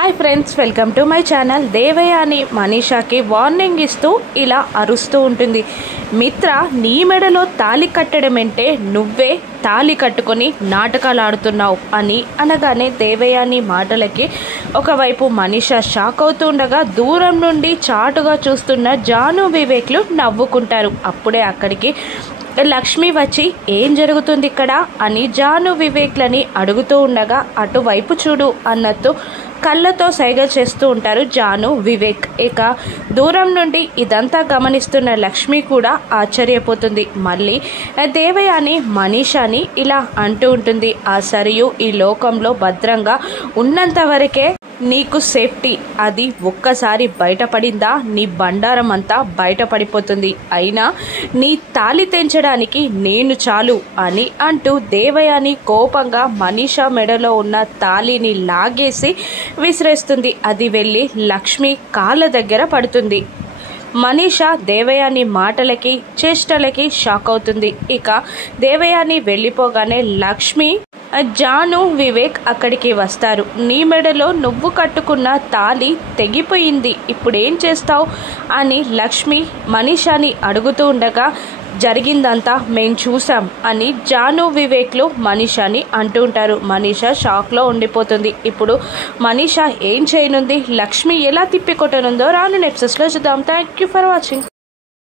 Hi friends, welcome to my channel. Devayani మనీషాకి warning ఇస్తూ ఇలా అరుస్తూ ఉంటుంది. మిత్ర, నీ మెడలో తాళి కట్టడం అంటే నువ్వే తాళి కట్టుకొని నాటకాలు ఆడుతున్నావు అని అనగానే దేవయాని మాటలకి ఒకవైపు మనీషా షాక్ అవుతుండగా దూరం నుండి చాటుగా చూస్తున్న జాను వివేక్లు నవ్వుకుంటారు. అప్పుడే అక్కడికి లక్ష్మి వచ్చి ఏం జరుగుతుంది ఇక్కడ అని జాను వివేక్లని అడుగుతూ ఉండగా అటువైపు చూడు అన్నట్టు కళ్ళతో సైగ చేస్తూ ఉంటారు జాను వివేక్. ఇక దూరం నుండి ఇదంతా గమనిస్తున్న లక్ష్మి కూడా ఆశ్చర్యపోతుంది. మళ్ళీ దేవయాని మనీషాని ఇలా అంటూ ఉంటుంది, ఆ సరియు ఈ లోకంలో భద్రంగా ఉన్నంత వరకే నీకు సేఫ్టీ. అది ఒక్కసారి బయటపడిందా నీ బండారం అంతా బయటపడిపోతుంది. అయినా నీ తాళి తెంచడానికి నేను చాలు అని అంటూ దేవయాని కోపంగా మనీషా మెడలో ఉన్న తాళిని లాగేసి విసిరేస్తుంది. అది వెళ్ళి లక్ష్మి కాళ్ళ దగ్గర పడుతుంది. మనీషా దేవయాని మాటలకి చేష్టలకి షాక్ అవుతుంది. ఇక దేవయాని వెళ్ళిపోగానే లక్ష్మి జాను వివేక్ అక్కడికి వస్తారు. నీ మెడలో నువ్వు కట్టుకున్న తాళి తెగిపోయింది, ఇప్పుడేం చేస్తావు అని లక్ష్మి మనీషాని అడుగుతూ ఉండగా జరిగిందంతా మేం చూసాం అని జాను వివేక్లు మనీషాని అంటూ ఉంటారు. మనీషా షాక్లో ఉండిపోతుంది. ఇప్పుడు మనీషా ఏం చేయనుంది, లక్ష్మి ఎలా తిప్పికొట్టనుందో రాను ఎపిసోడ్స్లో చూద్దాం. Thank you for watching.